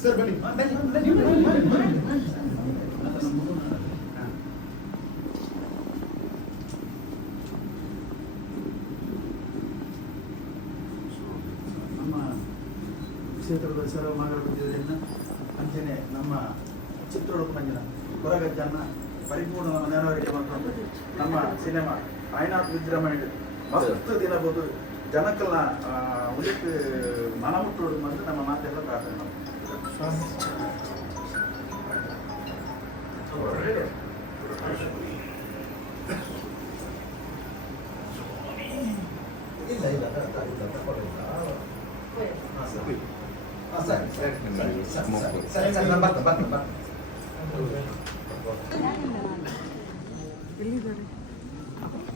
Sir ಬನ್ನಿ. ನಮ್ಮ ಕ್ಷೇತ್ರದ ಸರ್ವಮಂಗಳ ಅಂತೆಯೇ ನಮ್ಮ ಚಿತ್ರದುರ್ಗ ಮಂದಿರ ಕೊರಗಜ್ಜನ್ನ ಪರಿಪೂರ್ಣ ನೆರವೇರಿಕೆ ಮಾಡ್ಕೊಂಡು ನಮ್ಮ ಸಿನಿಮಾ ಆಯ್ನಾಥ್ ವಿಜೃಂಭಣೆ ಮಸ್ತ್ ದಿನ ಬೋದು ಜನಕ್ಕೆಲ್ಲ ಉಳಿತು ಮನ ಮುಟ್ಟೋಡು ಬಂದು ನಮ್ಮ ಮಾತೆಲ್ಲ ಪ್ರಾರ್ಥನೆ ಮಾಡ್ತೀವಿ.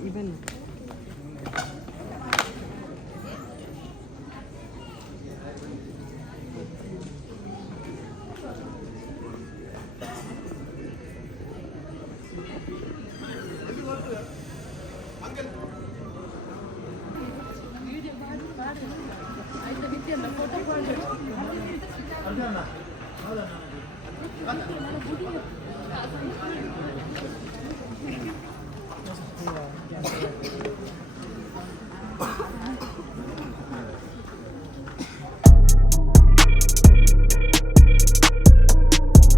ಇವನ್ ಫೋಟೋ